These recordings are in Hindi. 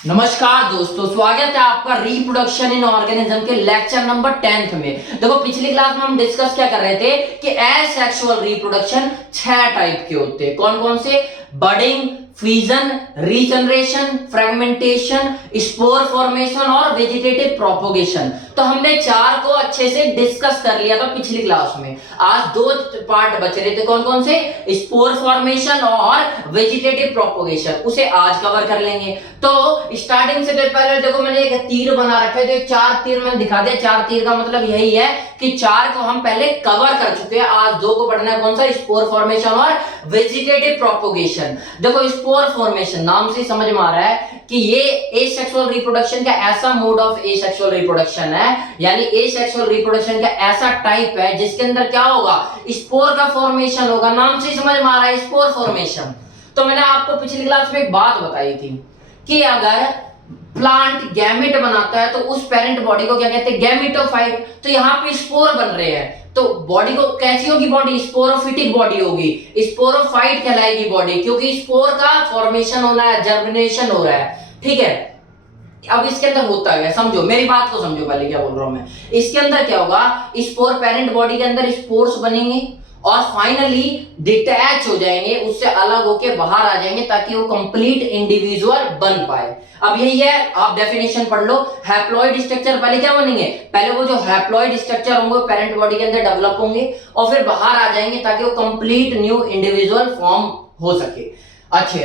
नमस्कार दोस्तों, स्वागत है आपका रिप्रोडक्शन इन ऑर्गेनिज्म के लेक्चर नंबर 10th में। देखो, पिछली क्लास में हम डिस्कस क्या कर रहे थे कि एसेक्सुअल रिप्रोडक्शन 6 टाइप के होते हैं। कौन कौन से? Budding, fusion, regeneration, fragmentation, spore formation और वेजिटेटिव प्रोपोगेशन। तो हमने 4 को अच्छे से डिस्कस कर लिया था पिछली क्लास में। आज 2 पार्ट बच रहे थे। कौन कौन से? स्पोर फॉर्मेशन और वेजिटेटिव प्रोपोगेशन, उसे आज कवर कर लेंगे। तो स्टार्टिंग से पहले देखो, मैंने एक तीर बना रखा है। तो 4 तीर मैंने दिखा दिया। 4 तीर का मतलब यही है कि 4 को हम पहले कवर कर चुके हैं। आज 2 को पढ़ना है। कौन सा? स्पोर फॉर्मेशन और वेजिटेटिव प्रोपोगेशन। देखो, स्पोर फॉर्मेशन नाम से समझ में आ रहा है कि ये एसेक्सुअल रिप्रोडक्शन का ऐसा मोड ऑफ एसेक्सुअल रिप्रोडक्शन है, यानी एसेक्सुअल रिप्रोडक्शन का ऐसा टाइप है जिसके अंदर क्या होगा? स्पोर का फॉर्मेशन होगा। नाम से समझ में आ रहा है, स्पोर फॉर्मेशन। तो मैंने आपको पिछली क्लास में एक बात बताई थी कि अगर प्लांट गैमेट बनाता है तो उस पेरेंट बॉडी को क्या कहते हैं? गैमेटोफाइट। तो यहाँ पे स्पोर बन रहे हैं तो बॉडी को कैसी होगी? बॉडी स्पोरोफिटिक बॉडी होगी, स्पोरोफाइट कहलाएगी बॉडी, क्योंकि स्पोर का फॉर्मेशन होना है, जर्मिनेशन हो रहा है। ठीक है, अब इसके अंदर होता है, समझो मेरी बात को, समझो पहले क्या बोल रहा हूं मैं। इसके अंदर क्या होगा? स्पोर पेरेंट बॉडी के अंदर स्पोर्स बनेंगे और फाइनली डिटैच हो जाएंगे, उससे अलग होके बाहर आ जाएंगे ताकि वो कंप्लीट इंडिविजुअल बन पाए। अब यही है, आप डेफिनेशन पढ़ लो। हैप्लॉइड स्ट्रक्चर पहले क्या बनेंगे? पहले वो जो हैप्लॉइड स्ट्रक्चर होंगे पेरेंट बॉडी के अंदर डेवलप होंगे और फिर बाहर आ जाएंगे ताकि वो कंप्लीट न्यू इंडिविजुअल फॉर्म हो सके। अच्छे,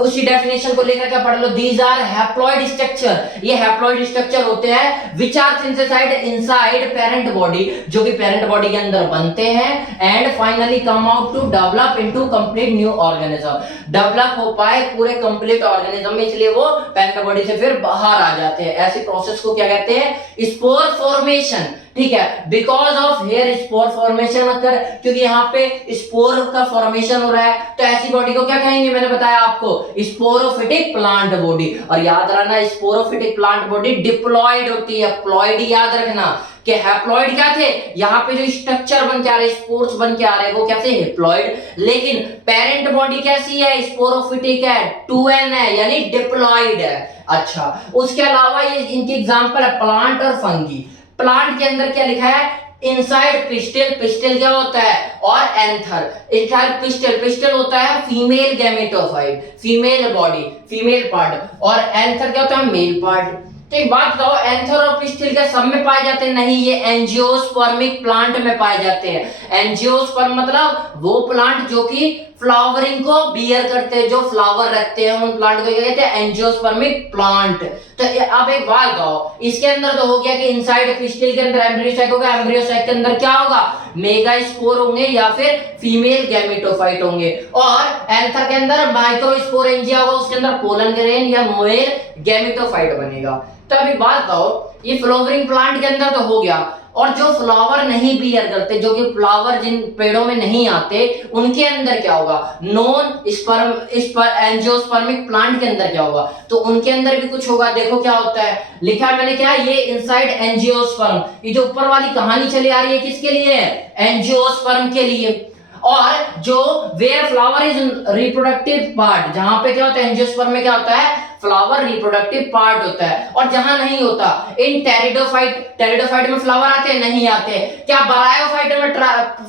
उसी डेफिनेशन को लेकर क्या पढ़ लो। These are haploid structure. ये हैप्लॉइड स्ट्रक्चर होते हैं which are synthesised inside parent body, जो कि पेरेंट बॉडी के अंदर बनते हैं and finally come out to develop into complete new organism. Develop हो पाए पूरे कंप्लीट ऑर्गेनिज्म में, इसलिए वो पेरेंट बॉडी से फिर बाहर आ जाते हैं। ऐसी प्रोसेस को क्या कहते हैं? Spore formation. ठीक है, because of here spore formation अगर, क्योंकि यहाँ पे स्पोर का फॉर्मेशन हो रहा है तो ऐसी बॉडी को क्या कहेंगे? मैंने बताया आपको, स्पोरोफिटिक प्लांट बॉडी। और याद रखना, स्पोरोफिटिक प्लांट बॉडी डिप्लॉयड होती है। प्लॉयड याद रखना कि हैप्लॉइड क्या थे? यहाँ पे जो स्ट्रक्चर बन के आ रहे, स्पोर्स बन के आ रहे, वो कैसे? हैप्लॉइड। लेकिन पेरेंट बॉडी कैसी है? स्पोरोफिटिक है, 2n है, यानी डिप्लॉयड है। अच्छा, उसके अलावा ये इनके एग्जांपल है प्लांट और फंगी। प्लांट के अंदर क्या लिखा है? Inside pistil. पिस्टिल क्या होता है? और एंथर। इनसाइड पिस्टिल, पिस्टिल होता है female gametophyte, female body, female part, और एंथर क्या होता है? Male part. तो एक बात बताओ, एंथर और पिस्टिल क्या सब में पाए जाते हैं? नहीं, ये एंजियोस्पर्मिक प्लांट में पाए जाते हैं। एंजियोस्पर्म मतलब वो प्लांट जो कि फ्लावरिंग को बियर करते हैं, जो फ्लावर रखते हैं, उन प्लांट को क्या कहते हैं? Angiospermic plant. तो अब एक बात बताओ, इसके अंदर तो हो गया कि इनसाइड पिस्टिल के अंदर एम्ब्रियो सैक होगा, एम्ब्रियो सैक के अंदर क्या होगा? मेगास्पोर होंगे या फिर फीमेल गैमेटोफाइट होंगे, और एंथर के अंदर माइक्रोस्पोरेंजिया होगा, उसके अंदर पोलन ग्रेन या मोएल गैमेटोफाइट बनेगा। तो अभी बात बताओ, ये फ्लावरिंग प्लांट के अंदर तो हो गया, और जो फ्लावर नहीं बियर करते, जो कि फ्लावर जिन पेड़ों में नहीं आते, उनके अंदर क्या होगा? नॉन स्पर्म एंजियोस्पर्मिक प्लांट के अंदर क्या होगा? तो उनके अंदर भी कुछ होगा। देखो क्या होता है, लिखा है मैंने क्या? ये इनसाइड एंजियोस्पर्म। ये जो ऊपर वाली कहानी चली आ रही है किसके लिए है? एंजियोस्पर्म के लिए। और जो where flower is reproductive part, जहां पे क्या होता है? एंजियोस्पर्म में क्या होता है? फ्लावर रिप्रोडक्टिव पार्ट होता है। और जहां नहीं होता, इन टेरिडोफाइट, टेरिडोफाइट में फ्लावर आते हैं? नहीं आते। क्या ब्रायोफाइट में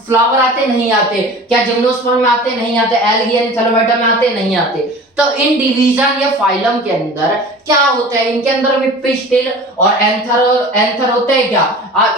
फ्लावर आते? नहीं आते। क्या जिम्नोस्पर्म में आते? नहीं आते। एल्गी यानी थैलोफाइटा में आते? नहीं आते। तो इन डिवीजन या फाइलम के अंदर क्या होता है? इनके अंदर भी पिस्टिल और एंथर होते हैं क्या?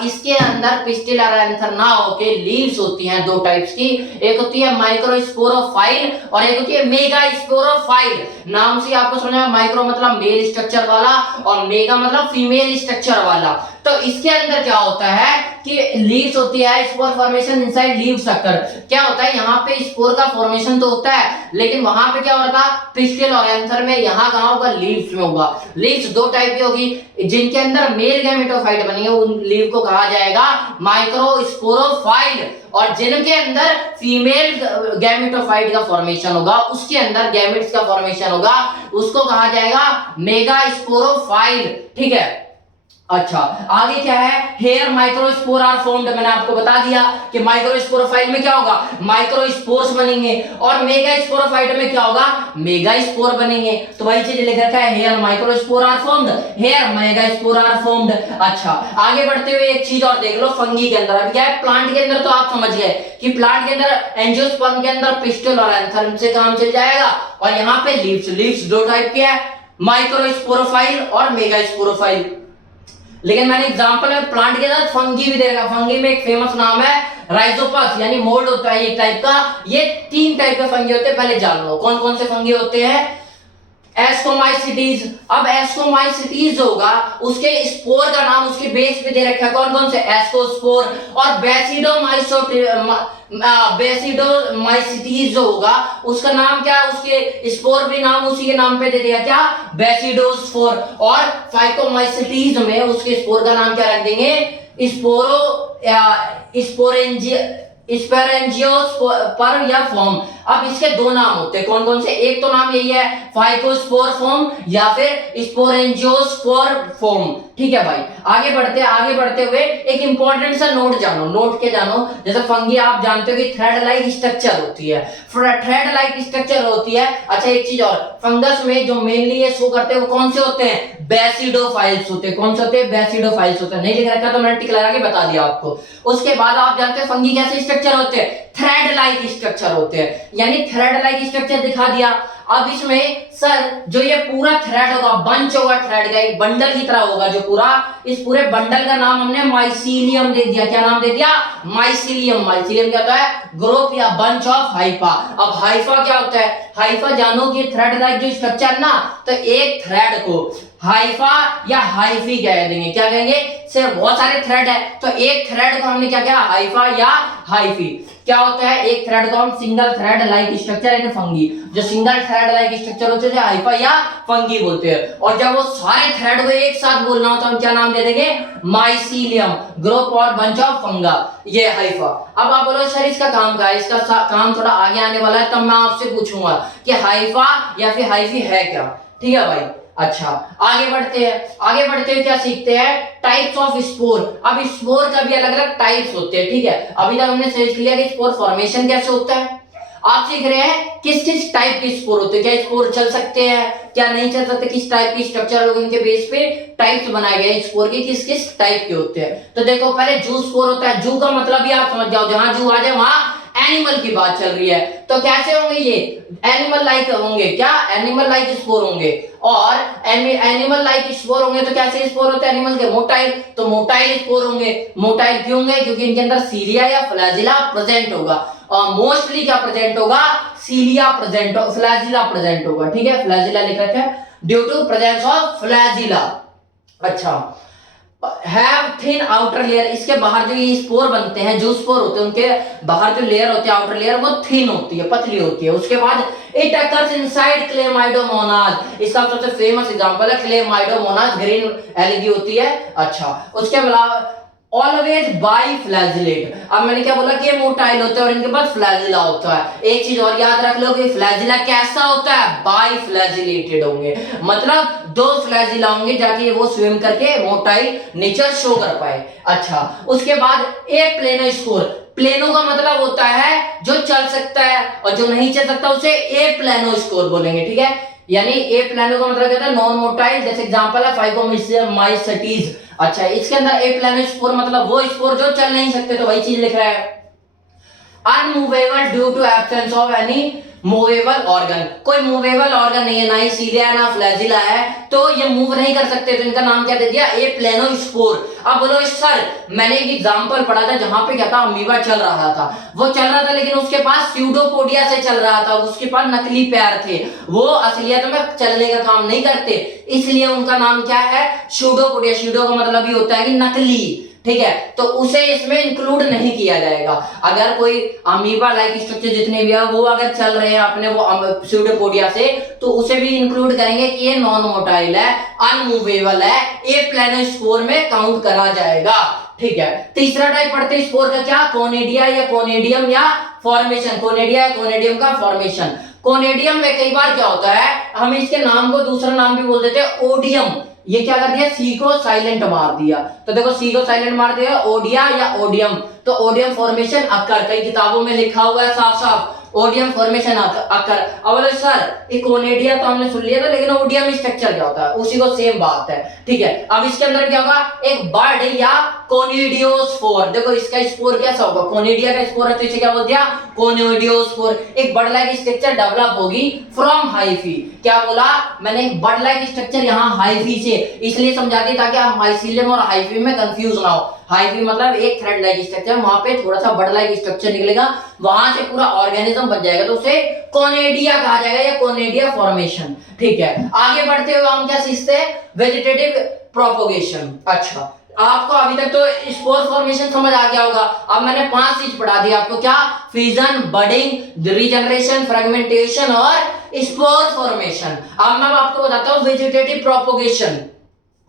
इसके अंदर पिस्टिल और एंथर ना होके लीव्स होती हैं 2 टाइप्स की। एक होती है माइक्रोस्पोरोफाइल और एक होती है मेगास्पोरोफाइल। नाम से आपको समझ में, माइक्रो मतलब मेल स्ट्रक्चर वाला और मेगा मतलब फीमेल स्ट्रक्चर वाला। तो इसके अंदर क्या होता है कि लीव्स होती है, स्पोर फॉर्मेशन इनसाइड लीव सक्कर। क्या होता है? यहाँ पे स्पोर का फॉर्मेशन तो होता है, लेकिन वहां पे क्या होगा? पिस्टिल और एंथर में। यहाँ कहाँ होगा? लीव्स में होगा। लीव्स 2 टाइप की होगी, जिनके अंदर मेल गैमेटोफाइट बनेंगे उन लीव को कहा जाएगा माइक्रोस्पोरोफाइल, और जिनके अंदर फीमेल गैमेटोफाइट का फॉर्मेशन होगा, उसके अंदर गैमेट्स का फॉर्मेशन होगा, उसको कहा जाएगा मेगास्पोरोफाइल। ठीक है, अच्छा, आगे क्या है, हेयर माइक्रोस्पोर आर फॉर्म्ड, मैंने आपको बता दिया कि माइक्रोस्पोरोफाइट में क्या होगा, माइक्रोस्पोर्स बनेंगे, और मेगास्पोरोफाइट में क्या होगा, मेगास्पोर बनेंगे। तो वही चीज लिख रखा है, here microspore are formed, here megaspore are formed. अच्छा, आगे बढ़ते हुए एक चीज और देख लो, फंगी के अंदर अभी क्या है, प्लांट के अंदर तो आप समझ गए कि प्लांट के अंदर एंजियोस्पर्म के अंदर पिस्टल और एंथर से काम चल जाएगा, और यहाँ पे लीव्स दो टाइप के है, माइक्रोस्पोरोफाइल और मेगास्पोरोफाइल। लेकिन मैंने एग्जांपल में प्लांट के साथ फंगी भी दे रखा, फंगी में एक फेमस नाम है राइजोपस, यानी मोल्ड होता है एक टाइप का। ये 3 टाइप के फंगी होते हैं, पहले जान लो कौन कौन से फंगी होते हैं। एस्कोमाइसिटीज, अब एस्कोमाइसिटीज होगा, उसके स्पोर का नाम उसके बेस पे दे रखा है, कौन कौन से, एस्कोस्पोर। और बेसिडोमाइसिटीज जो होगा उसका नाम क्या है, उसके स्पोर भी नाम उसी के नाम पे दे दिया, क्या, बेसिडोस्पोर। और फाइकोमाइसिटीज में उसके स्पोर का नाम क्या रख देंगे, स्पोरेंजियोस्पर या फॉर्म। अब इसके 2 नाम होते हैं, कौन कौन से, एक तो नाम यही है फाइकोस्पोर फॉर्म या फिर स्पोरेंजियोस्पोर फॉर्म। ठीक है भाई, आगे बढ़ते हुए एक इंपॉर्टेंट सा नोट जानो, नोट के जानो, जैसे फंगी आप जानते हो कि थ्रेड लाइक स्ट्रक्चर होती है, थ्रेड लाइक स्ट्रक्चर होती है। अच्छा, एक चीज और, फंगस में जो मेनली ये शो करते हैं वो कौन से होते हैं, बेसिडोफाइल्स होते हैं। कौन से होते हैं, बेसिडोफाइल्स होते हैं। नहीं लिख रखा तो मैंने टिक लगा के बता दिया आपको। उसके बाद आप जानते हैं फंगी कैसे स्ट्रक्चर होते हैं, थ्रेड लाइक स्ट्रक्चर होते हैं, यानी थ्रेड लाइक स्ट्रक्चर दिखा दिया। अब इसमें सर जो ये पूरा थ्रेड होगा, बंच होगा थ्रेड का, एक बंडल की तरह होगा जो पूरा, इस पूरे बंडल का नाम हमने माइसीलियम दे दिया। क्या नाम दे दिया, माइसीलियम। माइसीलियम क्या होता है, ग्रुप या बंच ऑफ हाइफा। अब हाइफा क्या होता है, हाइफा जानो कि थ्रेड लाइक जो स्ट्रक्चर ना, तो एक थ्रेड को हाइफा या हाइफी कह देंगे। क्या कहेंगे, सिर्फ बहुत सारे थ्रेड है तो एक थ्रेड को हमने क्या किया, हाइफा या हाइफी। क्या होता है, एक थ्रेड को हम single thread like structure in fungi, जो सिंगल थ्रेड लाइक स्ट्रक्चर होते हैं हाइफा या फंगी बोलते हैं। और जब वो सारे थ्रेड को एक साथ बोलना हो तो हम क्या नाम दे देंगे, माइसीलियम, ग्रुप और बंच ऑफ फंगा, ये हाइफा। अब आप बोलो सर इसका काम क्या है, इसका काम थोड़ा आगे आने वाला है, तब मैं आपसे पूछूंगा कि हाइफा या फिर हाइफी है क्या। ठीक है भाई। अच्छा, आगे बढ़ते हुए क्या सीखते हैं, टाइप्स ऑफ स्पोर। अब स्पोर का भी अलग अलग टाइप्स होते हैं। ठीक है, अभी तक हमने सीख लिया कि स्पोर फॉर्मेशन कैसे होता है। आप सीख रहे हैं किस किस टाइप के स्पोर होते हैं, क्या स्पोर चल सकते हैं, क्या नहीं चल सकते, किस टाइप की स्ट्रक्चर होगी, इनके बेस पे टाइप्स बनाए गए स्पोर के, किस किस टाइप के होते हैं। तो देखो, पहले जू स्पोर होता है। जू का मतलब ही आप समझ जाओ, जहां जू आ जाए वहां एनिमल की बात चल रही है। तो कैसे होंगे ये, एनिमल लाइक होंगे, क्या, एनिमल लाइक स्पोर होंगे। और एनिमल लाइक स्पोर होंगे तो कैसे स्पोर होते हैं एनिमल के, मोटाइल, तो मोटाइल स्पोर होंगे। मोटाइल क्यों होंगे, क्योंकि इनके अंदर सीलिया या फ्लैजिला प्रेजेंट होगा, और मोस्टली क्या प्रेजेंट होगा, सीलिया प्रेजेंट, फ्लैजिला प्रेजेंट होगा। ठीक है, फ्लैजिला लिख रखा है, due to presence of flagella. अच्छा, हैव थिन आउटर लेयर, इसके बाहर जो ये स्पोर बनते हैं, जो स्पोर होते हैं उनके बाहर जो लेयर होती है, आउटर लेयर, वो थिन होती है, पतली होती है। उसके बाद इट अकर्स इनसाइड क्लेमाइडोमोनास, इसका सबसे फेमस एग्जांपल है क्लेमाइडोमोनास, ग्रीन एलगी होती है। अच्छा, उसके अलावा ऑलवेज बाई फ्लैजिलेट। अब मैंने क्या बोला कि ये मोटाइल होते हैं और इनके पास फ्लैजिला होता है। एक चीज और याद रख लो कि फ्लैजिला कैसा होता है, बाई फ्लैजिलेटेड होंगे, मतलब 2 फ्लैजिला होंगे जाके वो स्विम करके मोटाइल नेचर शो कर पाए। अच्छा, उसके बाद ए प्लेनोस्पोर, प्लेनो का मतलब होता है जो चल सकता है, और जो नहीं चल सकता उसे ए प्लेनोस्पोर बोलेंगे। ठीक है, यानी ए प्लेनो का मतलब क्या होता है, नॉन मोटाइल, जैसे एग्जांपल है फाइकोमाइसिटीज। अच्छा, इसके अंदर ए प्लेनोस्पोर मतलब वो स्पोर जो चल नहीं सकते, तो वही चीज लिख रहा है। Unmovable due to absence of any movable organ, कोई मूवेबल ऑर्गन नहीं है, ना ही सीलिया ना फ्लैजिला है, तो ये मूव नहीं कर सकते, तो इनका नाम क्या दे दिया, ए प्लेनोस्पोर। अब बोलो सर मैंने एक एग्जांपल पढ़ा था जहां पे क्या था, अमीबा चल रहा था, वो चल रहा था लेकिन उसके पास स्यूडोपोडिया से चल रहा था, उसके पास नकली पैर थे, वो असलियत में चलने का काम नहीं करते, इसलिए उनका नाम क्या है, स्यूडोपोडिया। स्यूडो का मतलब ये होता है कि नकली। ठीक है, तो उसे इसमें इंक्लूड नहीं किया जाएगा। अगर कोई अमीबा लाइक स्ट्रक्चर जितने भी है वो अगर चल रहे हैं अपने वो स्यूडोपोडिया से, तो उसे भी इंक्लूड करेंगे कि ये नॉन मोटाइल है, अनमूवेबल है, ए प्लेनोस्पोर में काउंट करा जाएगा। ठीक है, तीसरा टाइप पढ़ते हैं स्पोर का, क्या, कोनेडिया या कोनेडियम या फॉर्मेशन। कोनेडिया या कोनेडियम का फॉर्मेशन। कोनेडियम में कई बार क्या होता है, हम इसके नाम को दूसरा नाम भी बोल देते हैं ओडियम, ये क्या कर दिया, सी को साइलेंट मार दिया। तो देखो सी को साइलेंट मार दिया, ओडिया या ओडियम, तो ओडियम फॉर्मेशन अकर, कई किताबों में लिखा हुआ है साफ साफ ओडियम फॉर्मेशन अकर। अब बोले सर एक ओनेडिया तो हमने सुन लिया था, लेकिन ओडियम स्ट्रक्चर क्या होता है, उसी को सेम बात है, ठीक है। अब इसके अंदर क्या होगा, एक बर्ड या कोनिडियोस्पोर, देखो इसका स्पोर कैसा होगा, कोनिडिया का स्पोर है तो इसे क्या बोल दिया, कोनिडियोस्पोर। एक बर्ड लाइक स्ट्रक्चर डेवलप होगी फ्रॉम हाइफी, क्या बोला मैंने, बर्ड लाइक स्ट्रक्चर यहाँ हाइफी से, इसलिए समझा दिया ताकि आप माइसीलियम और हाइफी में कंफ्यूज ना हो। हाइफी मतलब एक थ्रेड लाइक स्ट्रक्चर, वहां पे थोड़ा सा बर्ड लाइक स्ट्रक्चर निकलेगा, वहां से पूरा ऑर्गेनिज्म बन जाएगा, तो उसे कोनेडिया कहा जाएगा या कोनेडिया फॉर्मेशन, ठीक है। आगे बढ़ते हुए हम क्या सीखते हैं, वेजिटेटिव प्रोपोगेशन। अच्छा, आपको अभी तक तो स्पोर फॉर्मेशन समझ आ गया होगा। अब मैंने 5 चीज पढ़ा दी आपको, क्या, फिजन, बडिंग, रीजनरेशन, फ्रेगमेंटेशन और स्पोर फॉर्मेशन। अब मैं आपको बताता हूं वेजिटेटिव प्रोपोगेशन।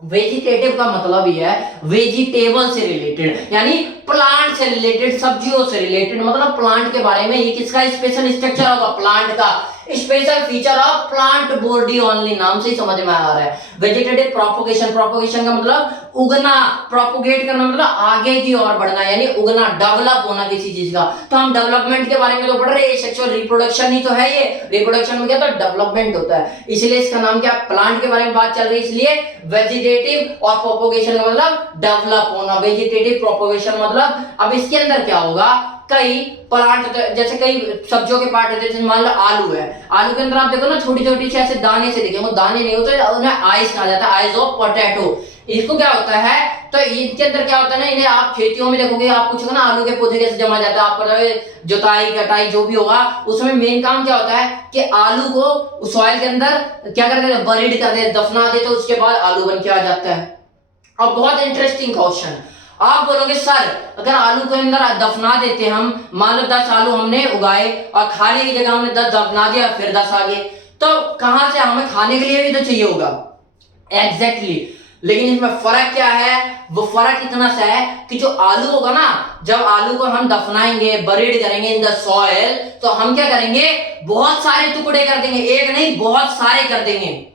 वेजिटेटिव का मतलब ही है वेजिटेबल से रिलेटेड, यानी प्लांट से रिलेटेड, सब्जियों से रिलेटेड, मतलब प्लांट के बारे में। ये किसका स्पेशल स्ट्रक्चर होगा, प्लांट का, special feature of plant body only, नाम से ही समझ में आ रहा है। वेजिटेटिव प्रोपोगेशन, प्रोपोगेशन का मतलब उगना, प्रोपोगेट करना मतलब आगे की ओर बढ़ना, यानी उगना, डेवलप होना किसी चीज का। तो हम डेवलपमेंट के बारे में तो पढ़ रहे हैं, सेक्सुअल रिप्रोडक्शन ही तो है ये, रिप्रोडक्शन में क्या तो डेवलपमेंट होता है, इसलिए इसका नाम क्या, प्लांट के बारे में बात चल रही है, इसलिए वेजिटेटिव और प्रोपोगेशन का मतलब डेवलप होना, वेजिटेटिव प्रोपोगेशन मतलब। अब इसके अंदर क्या होगा, कई प्लांट, जैसे कई सब्जियों के पार्ट होते हैं, मान लो आलू है, आलू के अंदर आप देखो ना छोटी छोटी से ऐसे दाने से दिखे, वो दाने नहीं होते, उन्हें आइस कहा जाता है, आइस ऑफ पोटैटो। इसको क्या होता है, तो इनके अंदर क्या होता है ना, इन्हें आप खेतियों में देखोगे, आप पूछोगे ना आलू के पौधे कैसे जमा जाता है, आप जुताई कटाई जो भी होगा, उसमें मेन काम क्या होता है कि आलू को सॉइल के अंदर क्या करते हैं, बरीड करते हैं, दफना देते हैं, उसके बाद आलू बन के आ जाता है। अब बहुत इंटरेस्टिंग क्वेश्चन, आप बोलोगे सर अगर आलू के अंदर दफना देते हम, मान लो 10 आलू हमने उगाए और खाने की जगह हमने 10 दफना दिया, फिर 10 आ गए, तो कहां से, हमें खाने के लिए भी तो चाहिए होगा, एग्जैक्टली। लेकिन इसमें फर्क क्या है, वो फर्क इतना सा है कि जो आलू होगा ना, जब आलू को हम दफनाएंगे, बरीड करेंगे इन द सॉइल, तो हम क्या करेंगे, बहुत सारे टुकड़े कर देंगे, एक नहीं बहुत सारे कर देंगे।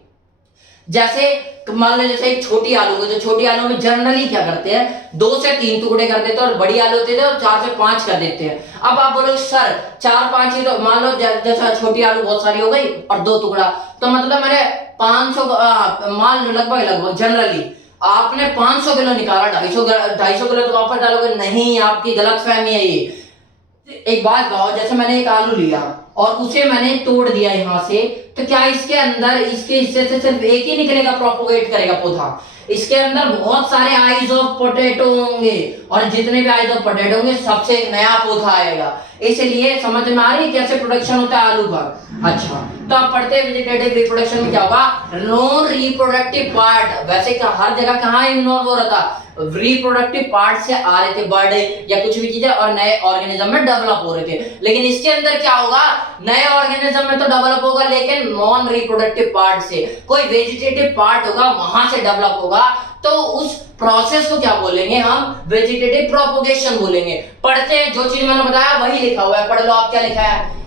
जैसे मान लो जैसे एक छोटी आलू को, जो छोटी आलू में जनरली क्या करते हैं, 2 से 3 टुकड़े कर देते हैं, और बड़ी आलू होती है तो 4 से 5 कर देते हैं। अब आप बोलोगे सर 4-5 ही तो, मान लो जैसा छोटी आलू बहुत सारी हो गई और 2 टुकड़ा, तो मतलब मैंने 500, मान लो लगभग जनरली आपने 500 किलो निकाला, 250 किलो तो वापस डालोगे, नहीं, आपकी गलत फहमी है ये। एक बात कहो, जैसे मैंने एक आलू लिया और उसे मैंने तोड़ दिया यहां से, तो क्या इसके अंदर इसके हिस्से से सिर्फ एक ही निकलेगा, प्रोपोगेट करेगा पौधा? इसके अंदर बहुत सारे आइज ऑफ पोटैटो होंगे, और जितने भी आइज ऑफ पोटैटो होंगे सबसे एक नया पौधा आएगा। इसलिए समझ में आ रही है कैसे प्रोडक्शन होता है आलू का। अच्छा, तो आप पढ़ते हैं वेजिटेटिव रिप्रोडक्शन में क्या होगा, नॉन रिप्रोडक्टिव पार्ट, वैसे क्या हर जगह कहां इन्वॉल्व हो रहा था, रिप्रोडक्टिव पार्ट से आ रहे थे बर्ड या कुछ भी चीजें, और नए ऑर्गेनिज्म में डेवलप हो रहे थे। लेकिन इसके अंदर क्या होगा, नए ऑर्गेनिज्म में तो डेवलप होगा, लेकिन नॉन रिप्रोडक्टिव पार्ट से, कोई वेजिटेटिव पार्ट होगा वहां से डेवलप होगा, तो उस प्रोसेस को क्या बोलेंगे हम, वेजिटेटिव प्रोपोगेशन बोलेंगे। पढ़ते हैं, जो चीज मैंने बताया वही लिखा हुआ है, पढ़ लो आप क्या लिखा है।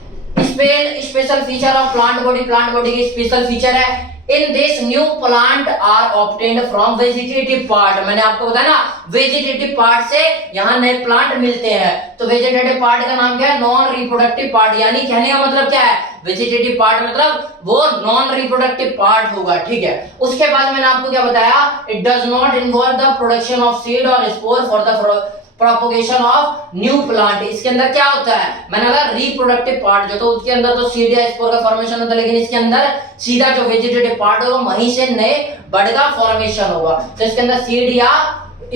Special feature of plant body की स्पेशल फीचर है, in this new plant are obtained from vegetative part. मैंने आपको बताया ना, वेजिटेटिव पार्ट से यहाँ नए प्लांट मिलते हैं, तो वेजिटेटिव पार्ट का नाम क्या है, नॉन रिप्रोडक्टिव पार्ट। यानी कहने का मतलब क्या है, वेजिटेटिव पार्ट मतलब वो नॉन रिप्रोडक्टिव पार्ट होगा, ठीक है। उसके बाद मैंने आपको क्या बताया, it does not involve the production of seed or spore for the propagation of new plant. इसके अंदर क्या होता है, मैंने बोला रिप्रोडक्टिव पार्ट जो, तो उसके अंदर तो सीड या स्पोर का फॉर्मेशन होता है, लेकिन इसके अंदर सीधा जो वेजिटेटिव पार्ट होगा वहीं से नए बड का फॉर्मेशन होगा, तो इसके अंदर सीड या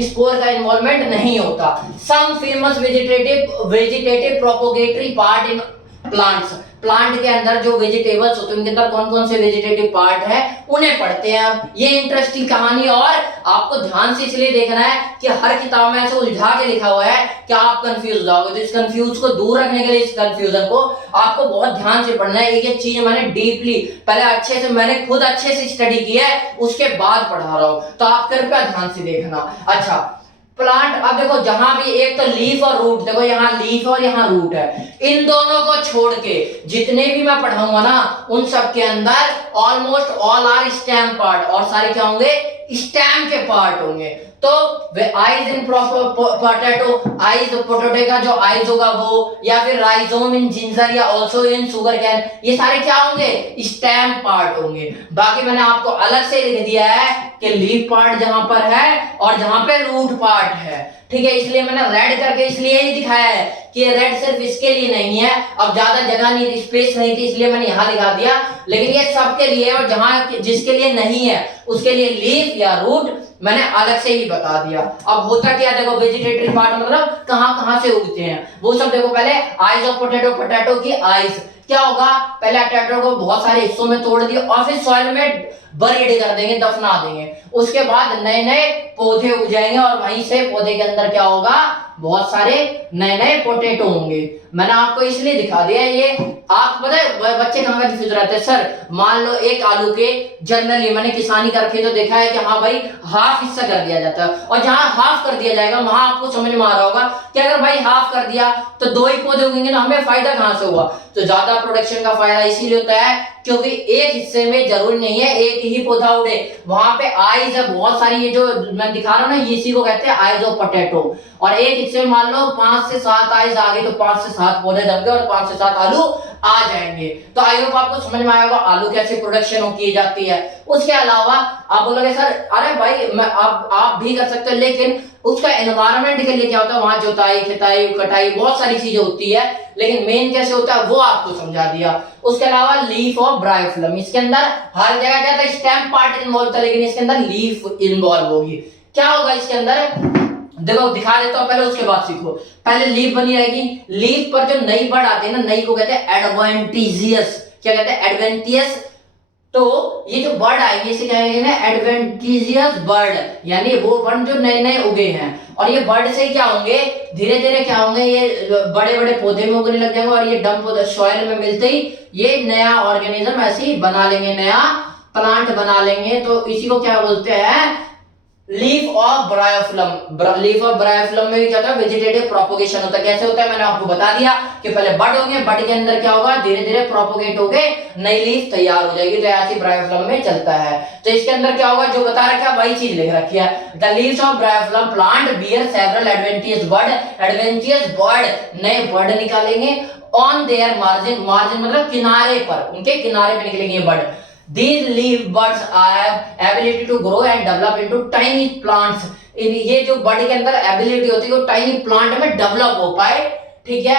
स्पोर का इन्वॉल्वमेंट नहीं होता। Some famous vegetative propagatory part in plants, plant के अंदर जो वेजिटेबल्स होते हैं उनके अंदर कौन कौन से वेजिटेटिव पार्ट है उन्हें पढ़ते हैं। अब ये इंटरेस्टिंग कहानी, और आपको ध्यान से इसलिए देखना है कि हर किताब में ऐसे उलझा के लिखा हुआ है कि आप कंफ्यूज हो जाओगे, तो इस कंफ्यूज को दूर रखने के लिए, इस कंफ्यूजन को आपको बहुत ध्यान से पढ़ना है। एक चीज मैंने डीपली पहले अच्छे से, मैंने खुद अच्छे से स्टडी की है, उसके बाद पढ़ा रहा हूं, तो आप कृपया ध्यान से देखना। अच्छा, प्लांट, अब देखो जहां भी एक तो लीफ और रूट, देखो यहाँ लीफ और यहाँ रूट है, इन दोनों को छोड़ के जितने भी मैं पढ़ाऊंगा ना, उन सब के अंदर almost all are stem part, और सारे क्या होंगे, स्टेम के पार्ट होंगे। तो eyes in potato, eyes potato का जो आइज होगा वो, या फिर राइजोम इन जिंजर या आल्सो इन शुगर कैन, ये सारे क्या होंगे, स्टेम पार्ट होंगे। बाकी मैंने आपको अलग से लिख दिया है कि लीफ पार्ट जहां पर है और जहां पे रूट पार्ट है, ठीक है। इसलिए मैंने रेड करके इसलिए ही दिखाया है कि ये रेड सिर्फ इसके लिए नहीं है, अब ज्यादा जगह नहीं, स्पेस नहीं थी, इसलिए मैंने यहां दिखा दिया, लेकिन ये सबके लिए, और जहां जिसके लिए नहीं है उसके लिए लीफ या रूट मैंने अलग से ही बता दिया। अब होता क्या, देखो वेजिटेटरी पार्ट मतलब कहां से उगते हैं वो सब देखो। पहले आइज ऑफ पोटैटो, पोटैटो की आइज क्या होगा, पहले पोटैटो को बहुत सारे हिस्सों में तोड़ दिया और फिर सॉइल में बरीड कर देंगे, दफना देंगे। उसके बाद नए नए पौधे उग जाएंगे और वहीं से पौधे के अंदर क्या होगा, बहुत सारे नए नए पोटैटो होंगे। मैंने आपको इसलिए दिखा दिया ये। आप पता है बच्चे कहां का कंफ्यूज रहते हैं, सर मान लो एक आलू के जनरली मैंने किसानी करके तो देखा है कि हाँ भाई हाफ हिस्सा कर दिया जाता है, और जहां हाफ कर दिया जाएगा वहां आपको समझ में आ रहा होगा कि अगर भाई हाफ कर दिया तो 2 ही पौधे उगेंगे तो हमें फायदा कहां से हुआ। तो ज्यादा प्रोडक्शन का फायदा इसीलिए होता है क्योंकि एक हिस्से में जरूरी नहीं है एक ही पौधा उड़े, वहां पे आइज है बहुत सारी, ये जो मैं दिखा रहा हूं ना इसी को कहते हैं आइज ऑफ पोटैटो। और एक हिस्से में मान लो 5 से 7 आइज आ गई तो 5 से 7 पौधे जमेंगे और 5 से 7 आलू आ जाएंगे। तो आई होप आपको समझ में आएगा आलू कैसे प्रोडक्शन की जाती है। उसके अलावा आप बोलोगे सर अरे भाई मैं आप भी कर सकते हो, लेकिन उसका एनवायरनमेंट के लिए क्या होता है, वहां जोताई खेताई कटाई बहुत सारी चीजें होती है, लेकिन मेन कैसे होता है वो आपको समझा दिया। उसके अलावा लीफ ऑफ ब्रायोफ्लम, इसके अंदर हर जगह क्या था, स्टेम पार्ट इन्वॉल्व था, लेकिन इसके अंदर लीफ इन्वॉल्व होगी। क्या होगा इसके अंदर, देखो दिखा देता हूं पहले, उसके बाद सीखो। पहले लीफ बनी रहेगी, लीफ पर जो नई बर्ड आती है ना, नई को कहते हैं एडवेंटिजियस। क्या कहते हैं, एडवेंटियस। तो ये जो बर्ड आएगी इसे कहेंगे ना एडवेंटिजियस बर्ड, यानी वो बर्ड जो नए नए उगे हैं। और ये बर्ड से क्या होंगे, धीरे धीरे क्या होंगे, ये बड़े बड़े पौधे में उगने लग जाएंगे, और ये डंप सॉइल में मिलते ही ये नया ऑर्गेनिज्म ऐसे ही बना लेंगे, नया प्लांट बना लेंगे। तो इसी को क्या बोलते हैं, लीफ ऑफ ब्रायोफ्लम। लीफ ऑफ ब्रायोफ्लम में भी क्या होता है, वेजिटेटिव प्रोपोगेशन होता है। कैसे होता है मैंने आपको बता दिया कि पहले बड होंगे, बड के अंदर क्या होगा, धीरे धीरे प्रोपोगेट होके नई लीफ तैयार हो जाएगी। तो ऐसे ब्रायोफ्लम में चलता है। तो इसके अंदर क्या होगा, जो बता रखा है वही चीज लिख रखी है। The leaves of bryophyllum plant bear several adventitious bud नए बर्ड निकालेंगे ऑन देयर मार्जिन, मार्जिन मतलब किनारे पर, उनके किनारे पे निकलेंगे bud. These leaf buds have ability to grow and develop into tiny plants. ये जो बड के अंदर एबिलिटी होती है वो टाइनी प्लांट में डेवलप हो पाए, ठीक है।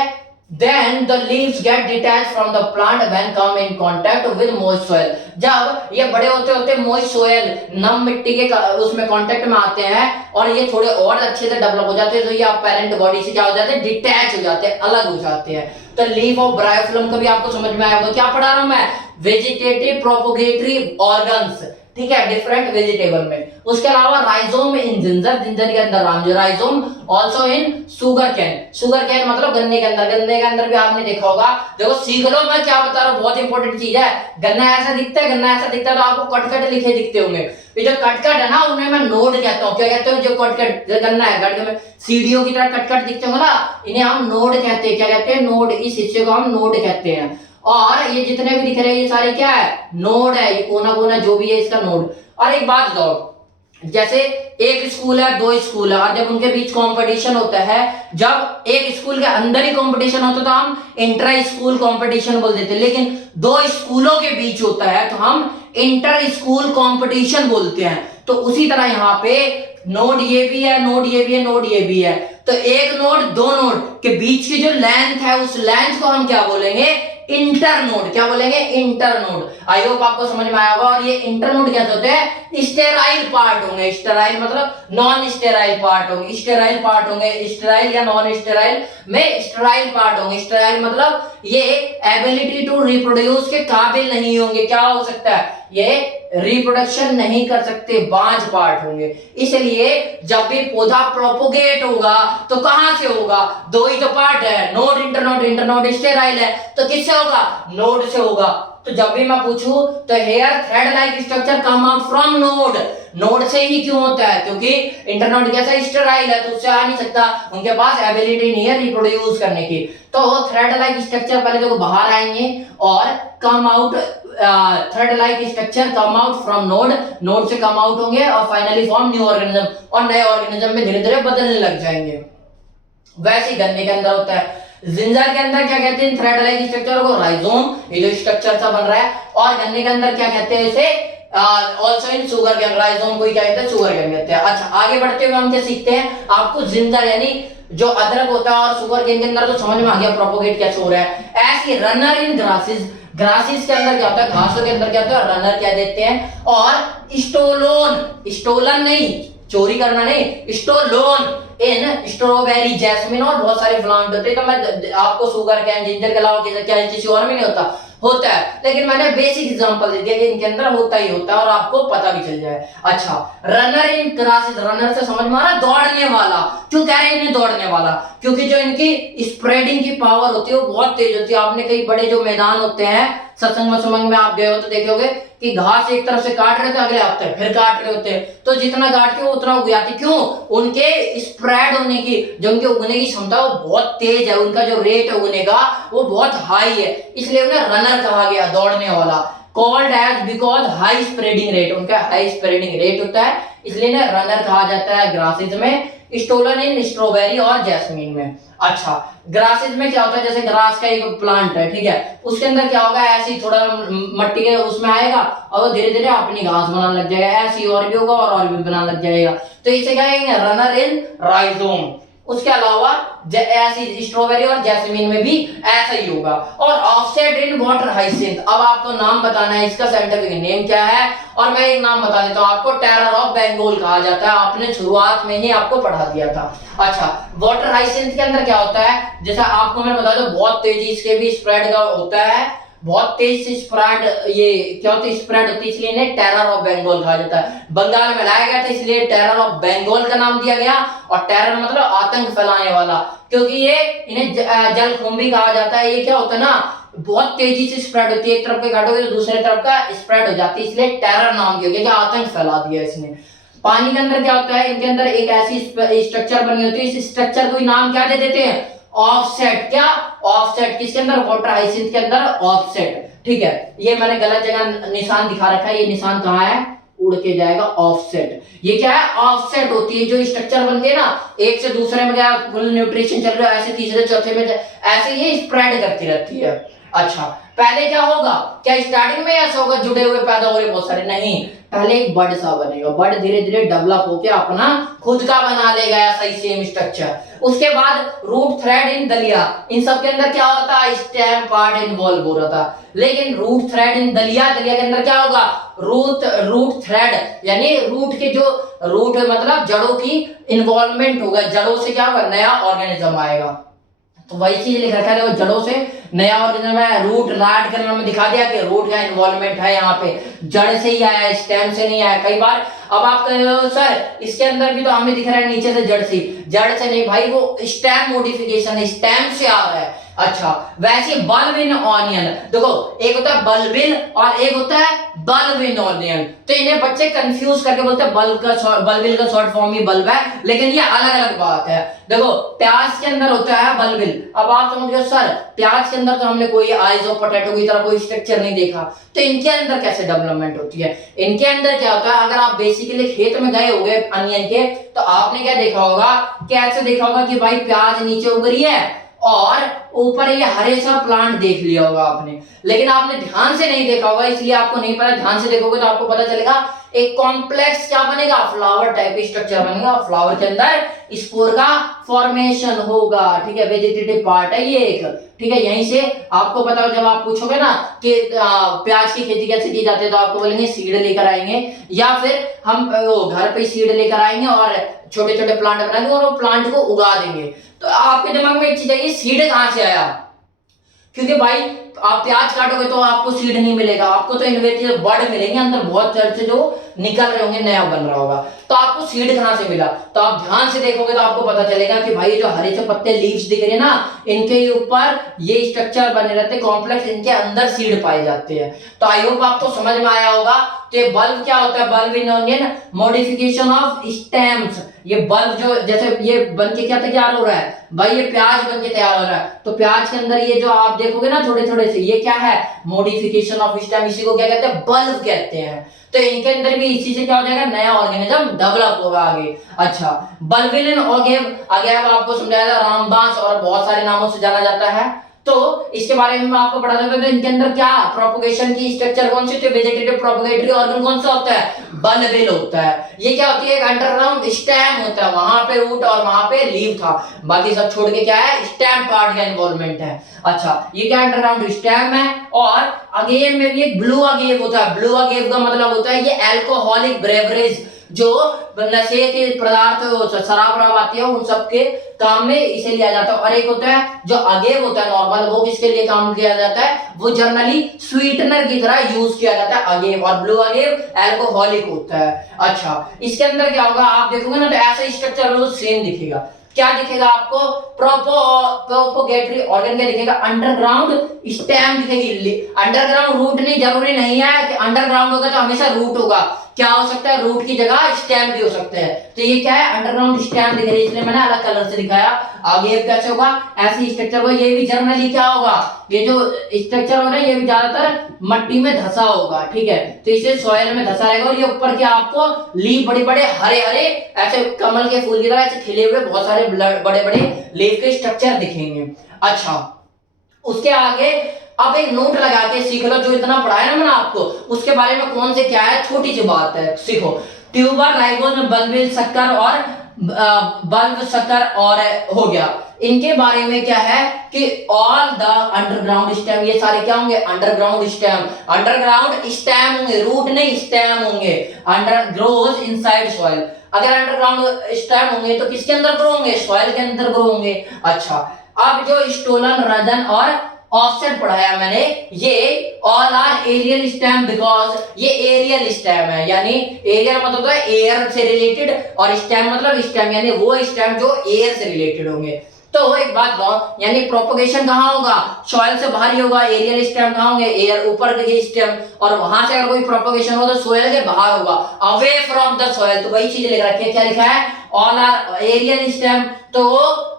Then the leaves get detached from the plant when come in contact with moist soil. जब ये बड़े होते होते moist soil नम मिट्टी के उसमें कांटेक्ट में आते हैं और ये थोड़े और अच्छे से डेवलप हो जाते हैं, तो ये आप पेरेंट बॉडी से क्या हो जाते हैं, डिटैच हो जाते हैं, अलग हो जाते हैं। तो लीफ ऑफ ब्रायोफ्लम का भी आपको समझ में आया होगा। क्या पढ़ा रहा हूं मैं, वेजिटेटिव प्रोपोगेटरी ऑर्गन्स, ठीक है, डिफरेंट वेजिटेबल में। उसके अलावा राइजोम इन जिंजर, जिंजर के अंदर rhizome, also in sugar can, sugar cane मतलब गन्ने के अंदर, गन्ने के अंदर भी आपने देखा होगा। देखो सीख लो मैं क्या बता रहा हूँ, बहुत इंपॉर्टेंट चीज है। गन्ना ऐसा दिखता है, गन्ना ऐसा दिखता है, तो आपको कटकट लिखे दिखते होंगे। ये जो कटकट है ना उन्हें मैं नोड कहता हूँ। क्या कहते हो, जो कटकट गन्ना है गन्ने में सीढ़ियों की तरह कटकट दिखते होंगे ना, इन्हें हम नोड कहते हैं। क्या कहते हैं, नोड, इस हिस्से को हम नोड कहते हैं। और ये जितने भी दिख रहे हैं ये सारे क्या है, नोड है, ये कोना कोना जो भी है इसका नोड। और एक बात बताओ, जैसे एक स्कूल है, 2 स्कूल है, और जब उनके बीच कंपटीशन होता है, जब एक स्कूल के अंदर ही कंपटीशन होता है तो हम इंटर स्कूल कंपटीशन बोल देते हैं, लेकिन 2 स्कूलों के बीच होता है तो हम इंटर स्कूल कंपटीशन बोलते हैं। तो उसी तरह यहाँ पे नोड ये भी है, नोड ये भी है, नोड ये भी है। तो एक नोड 2 नोड के बीच की जो लेंथ है उस लेंथ को हम क्या बोलेंगे, इंटर नोड। क्या बोलेंगे, इंटर नोड। आई होप आपको समझ में आया होगा। और ये इंटर नोड कैसे होते हैं, स्टेराइल पार्ट होंगे। स्टेराइल मतलब नॉन स्टेराइल पार्ट होंगे, स्टेराइल पार्ट होंगे, स्टेराइल या नॉन स्टेराइल में स्टेराइल पार्ट होंगे। स्टेराइल मतलब ये एबिलिटी टू रिप्रोड्यूस के काबिल नहीं होंगे। क्या हो सकता है, ये रिप्रोडक्शन नहीं कर सकते, बांझ पार्ट होंगे। इसलिए जब भी पौधा प्रोपोगेट होगा तो कहां से होगा, 2 ही तो पार्ट है, नोड इंटरनोड, इंटरनोड स्टेराइल है, तो किससे होगा, नोड से होगा। तो जब भी मैं पूछूं तो here thread like structure come out from node, node से ही क्यों होता है, क्योंकि इंटरनोड कैसा स्टेराइल है तो उससे आ नहीं सकता, उनके पास एबिलिटी नहीं है रिप्रोड्यूस करने की। तो थ्रेड लाइक स्ट्रक्चर पहले देखो बाहर आएंगे और come out thread like structure come out from node, node से कम आउट होंगे और फाइनली फॉर्म न्यू ऑर्गेनिज्म, और नए ऑर्गेनिज्म में धीरे धीरे बदलने लग जाएंगे। वैसे ही गन्ने के अंदर होता है। जिंजर के अंदर क्या कहते हैं थ्रेड लाइक स्ट्रक्चर को? राइजोम, ये जो स्ट्रक्चर सा बन रहा है। और गन्ने के अंदर क्या कहते हैं इसे? Also in sugar cane, rhizome को क्या कहते हैं? शुगर केन कहते हैं। अच्छा, आगे बढ़ते हुए हम क्या सीखते हैं? आपको जिंजर यानी जो अदरक होता है और शुगर केन के अंदर तो समझ में आ गया प्रोपोगेट कैसे हो रहा है। ऐसे रनर इन ग्रासेस, ग्रासेस के अंदर क्या होता है? घासों के अंदर क्या होता है? रनर क्या देते हैं। और स्टोलोन, स्टोलन नहीं, चोरी करना नहीं, स्टोलोन इन स्ट्रॉबेरी, जैस्मिन और बहुत सारे प्लांट होते हैं। तो मैं आपको शुगर कैन, जिंजर के अलावा क्या किसी और में नहीं होता है, लेकिन मैंने बेसिक एग्जांपल दे दिया कि इनके अंदर होता ही होता है और आपको पता भी चल जाए। अच्छा, रनर इन क्लासेस, रनर से समझ में आ रहा? दौड़ने वाला। क्यों कह रहे हैं इन्हें दौड़ने वाला? क्योंकि जो इनकी स्प्रेडिंग की पावर होती है वो बहुत तेज होती है। आपने कई बड़े जो मैदान होते हैं, सत्संग वसंग में आप गए हो तो देखे होगे कि घास एक तरफ से काट रहे थे, अगले हफ्ते फिर काट रहे होते हैं, तो जितना काटते हो उतना उग जाती। क्यों? उनके स्प्रेड होने की, जो उनके उगने की क्षमता वो बहुत तेज है, उनका जो रेट है उगने का वो बहुत हाई है, इसलिए उन्हें रनर कहा गया, दौड़ने वाला। Called as because high spreading rate, उनका हाई स्प्रेडिंग रेट होता है, इसलिए इन्हें रनर कहा जाता है ग्रासेस में। स्टोलन इन स्ट्रॉबेरी और जैस्मिन में। अच्छा, ग्रासेस में क्या होता है? जैसे ग्रास का एक प्लांट है, ठीक है, उसके अंदर क्या होगा? ऐसे ही थोड़ा मट्टी के उसमें आएगा और वो धीरे धीरे अपनी घास बनाने लग जाएगा, ऐसे ही और भी होगा और भी बनाने लग जाएगा। तो इसे क्या कहेंगे? रनर इन राइजोम। उसके अलावा ऐसी स्ट्रॉबेरी और जैस्मिन में भी ऐसा ही होगा। और ऑफसेट इन वाटर हाइसिंथ, अब आपको नाम बताना है, इसका साइंटिफिक नेम क्या है, और मैं एक नाम बता देता हूं आपको, टेरर ऑफ बंगाल कहा जाता है। आपने शुरुआत में ही आपको पढ़ा दिया था। अच्छा, वाटर हाइसिंथ के अंदर क्या होता है? जैसा आपको मैं बता दूं, बहुत तेजी से भी स्प्रेड का होता है, बहुत तेज से स्प्रेड, ये क्या होती है? स्प्रेड होती है, इसलिए इन्हें टेरर ऑफ बंगाल कहा जाता है। बंगाल में लाया गया था इसलिए टेरर ऑफ बंगाल का नाम दिया गया। और टेरर मतलब आतंक फैलाने वाला, क्योंकि ये इन्हें जलकुंभी कहा जाता है। ये क्या होता है ना, बहुत तेजी से स्प्रेड होती है, एक तरफ के काटोगे तो दूसरे तरफ का स्प्रेड हो जाती है, इसलिए टेरर नाम दिया गया, आतंक फैला दिया इसने। पानी के अंदर क्या होता है? इनके अंदर एक ऐसी स्ट्रक्चर बनी होती है, इस स्ट्रक्चर को नाम क्या दे देते हैं? ऑफसेट। क्या? ऑफसेट। किसके अंदर? वाटर हाइसिंथ के अंदर ऑफसेट। ठीक है, ये मैंने गलत जगह निशान दिखा रखा है, ये निशान कहाँ है? उड़ के जाएगा, ऑफसेट। ये क्या है? ऑफसेट होती है जो स्ट्रक्चर बनती है ना, एक से दूसरे में क्या फुल न्यूट्रिशन चल रहा है, ऐसे तीसरे चौथे में ऐसे ये स्प्रेड करती रहती है। अच्छा, पहले क्या होगा? क्या स्टार्टिंग में ऐसा होगा जुड़े हुए पैदा हो रहे बहुत सारे? नहीं, पहले एक बड सा बनेगा, बड धीरे धीरे डेवलप होकर अपना खुद का बना लेगा ऐसा ही सेम स्ट्रक्चर। उसके बाद रूट थ्रेड इन दलिया, इन सब के अंदर क्या होता है? स्टेम पार्ट इन्वॉल्व हो रहा था, लेकिन रूट थ्रेड इन दलिया, दलिया के अंदर क्या होगा? रूट थ्रेड यानी रूट के जो रूट मतलब जड़ों की इन्वॉल्वमेंट होगा, जड़ों से क्या होगा? नया ऑर्गेनिज्म आएगा। तो वही चीज लिख रखा है, वो जड़ों से नया ऑर्गेनिज्म है। रूट राड कलर में दिखा दिया कि रूट का इन्वॉल्वमेंट है, यहाँ पे जड़ से ही आया, स्टेम से नहीं आया। कई बार अब आप कह रहे हो सर इसके अंदर भी तो हमें दिख रहा है नीचे से जड़ से, जड़ से नहीं भाई, वो स्टेम मॉडिफिकेशन है, स्टेम से आ रहा है। अच्छा, वैसे बल्ब इन ऑनियन, देखो एक होता है बल्बिल और एक होता है बल्ब इन ऑनियन। तो इन्हें बच्चे कंफ्यूज करके बोलते हैं बल्बिल का शॉर्ट फॉर्म ही बल्ब है, लेकिन ये अलग अलग बात है। देखो प्याज के अंदर होता है बल्बिल। अब आप समझ गए सर प्याज के अंदर तो हमने कोई आइज ऑफ पोटैटो की तरह कोई स्ट्रक्चर नहीं देखा, तो इनके अंदर कैसे डेवलपमेंट होती है? इनके अंदर क्या होता है, अगर आप बेसिकली खेत में गए होगे अनियन के, तो आपने क्या देखा होगा, कैसे देखा होगा कि भाई प्याज नीचे उग रही है और ऊपर ये हरे सा प्लांट देख लिया होगा आपने, लेकिन आपने ध्यान से नहीं देखा होगा, इसलिए आपको नहीं पता। ध्यान से देखोगे तो आपको पता चलेगा एक कॉम्प्लेक्स क्या बनेगा, फ्लावर टाइप स्ट्रक्चर बनेगा। फ्लावर के अंदर स्पोर का फॉर्मेशन होगा। ठीक है, वेजिटेटिव पार्ट है ये एक। ठीक है, यहीं से आपको पता हो, जब आप पूछोगे ना कि प्याज की खेती कैसे की जाती है, तो आपको बोलेंगे सीड लेकर आएंगे, या फिर हम घर पे सीड लेकर आएंगे और छोटे छोटे प्लांट बनाएंगे और वो प्लांट को उगा देंगे। तो आपके दिमाग में एक चीज है, ये सीड कहां से आया? क्योंकि भाई आप प्याज काटोगे तो आपको सीड नहीं मिलेगा, आपको तो इनोवेटिव बर्ड मिलेंगे, अंदर बहुत चर्च जो निकल रहे होंगे, नया बन रहा होगा। तो आपको सीड कहां से मिला? तो आप ध्यान से देखोगे तो आपको पता चलेगा कि भाई जो हरे से पत्ते लीव्स दिख रहे हैं ना, इनके ऊपर ये स्ट्रक्चर बने रहते हैं कॉम्प्लेक्स, इनके अंदर सीड पाए जाते हैं। तो आई होप आपको समझ में आया होगा। तो ये बल्ब क्या होता है? Bulb in onion modification of stems. ये बल्ब जो जैसे ये बनके क्या तैयार हो रहा है भाई, ये प्याज बनके तैयार हो रहा है। तो प्याज के अंदर ये जो आप देखोगे ना छोटे छोटे पहले से। ये क्या है, मॉडिफिकेशन ऑफ स्टेम, इसी को क्या कहते हैं, बल्ब कहते हैं। तो इनके अंदर भी इसी से क्या हो जाएगा, नया ऑर्गेनिज्म डेवलप होगा आगे। अच्छा, बल्बिलिन अगेव, अगेव आपको समझाया था, रामबांस और बहुत सारे नामों से जाना जाता है। तो इसके बारे में मैं आपको बता देता हूं। तो इनके अंदर क्या प्रोपगेशन की स्ट्रक्चर कौन सी होती है, वेजिटेटिव प्रोपगेटरी ऑर्गन कौन सा होता है, बल्बिल होता है। ये क्या होती है, एक अंडरग्राउंड स्टेम होता है, वहां पे रूट और वहां पे लीव था, बाकी सब छोड़ के क्या है, स्टेम पार्ट का इन्वॉल्वमेंट है। अच्छा, ये क्या अंडरग्राउंड स्टेम है। और अगेव में भी एक ब्लू अगेव होता है। ब्लू अगेव का मतलब होता है ये अल्कोहलिक ब्रेवरेज, जो नशे के पदार्थ, शराब आती है, उन सब के काम में इसे लिया जाता है। और एक होता है जो अगेव होता है नॉर्मल, वो किसके लिए काम किया जाता है, वो जनरली स्वीटनर की तरह यूज किया जाता है अगेव। और ब्लू अगेव अल्कोहलिक होता है। अच्छा, इसके अंदर क्या होगा, आप देखोगे ना तो ऐसा स्ट्रक्चर बिल्कुल सेम दिखेगा। क्या दिखेगा आपको, प्रोपोगेटरी ऑर्गन क्या दिखेगा, अंडरग्राउंड स्टेम दिखेगी। अंडरग्राउंड रूट नहीं, जरूरी नहीं है कि अंडरग्राउंड होगा तो हमेशा रूट होगा, क्या हो सकता है, रूट की जगह स्टेम भी हो सकता है। तो ये क्या है, अंडरग्राउंड स्टेम दिख रही है, इसलिए मैंने अलग कलर से दिखाया। आगे कैसे होगा, ऐसी स्ट्रक्चर होगा। ये भी जनरली क्या होगा, ये जो स्ट्रक्चर होगा ये भी ज्यादातर मट्टी में धंसा होगा, ठीक है। तो इसे सॉइल में धंसा रहेगा। और ये ऊपर क्या आपको लीफ बड़े बड़े हरे हरे ऐसे कमल के फूल की तरह ऐसे खिले हुए बहुत सारे बड़े बड़े लीफ के स्ट्रक्चर दिखेंगे। अच्छा, उसके आगे अब एक नोट लगा के सीख लो, जो इतना पढ़ाया ना मैंने आपको, उसके बारे में कौन से क्या है, छोटी सी बात है, सीखो। ट्यूबर, राइबोज में बल्बिल शक्कर और बल्ब शक्कर और हो गया। इनके बारे में क्या है कि ऑल द अंडरग्राउंड स्टेम, ये सारे क्या होंगे, अंडरग्राउंड स्टेम। अंडरग्राउंड स्टेम होंगे, रूट नहीं स्टेम होंगे। Under grows inside soil. अगर अंडरग्राउंड स्टेम होंगे तो किसके अंदर ग्रो होंगे, सॉइल के अंदर ग्रो होंगे। अच्छा, अब जो स्टोलन, रदन और ऑफसेट पढ़ाया मैंने, ये all are aerial stem, because ये एरियल स्टेम है। यानी एरियल मतलब तो एयर से रिलेटेड, और स्टेम मतलब स्टेम यानी वो स्टेम जो एयर से रिलेटेड होंगे। तो एक बात बताओ, यानी प्रोपगेशन कहाँ होगा, सॉइल से बाहर ही होगा। एरियल स्टेम कहाँ होंगे, एयर ऊपर के स्टेम, और वहां से अगर कोई प्रोपगेशन हो तो सॉइल के बाहर होगा, अवे फ्रॉम द सॉइल। तो वही चीज लिख रखी है, क्या लिखा है, ऑल आर एरियल स्टेम। तो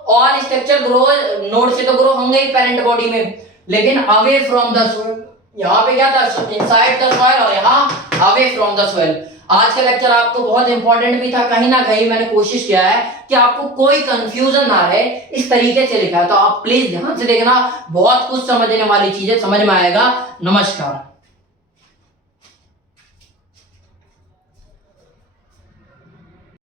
ऑल स्ट्रक्चर ग्रो, नोड से तो ग्रो होंगे ही पेरेंट बॉडी में, लेकिन अवे फ्रॉम द सॉइल। यहाँ पे क्या था, इनसाइड द सॉइल, और यहाँ अवे फ्रॉम द सॉइल। आज का लेक्चर आपको बहुत इंपॉर्टेंट भी था, कहीं ना कहीं मैंने कोशिश किया है कि आपको कोई कंफ्यूजन ना रहे, इस तरीके से लिखा है। तो आप प्लीज ध्यान से देखना, बहुत कुछ समझने वाली चीजें समझ में आएगा। नमस्कार।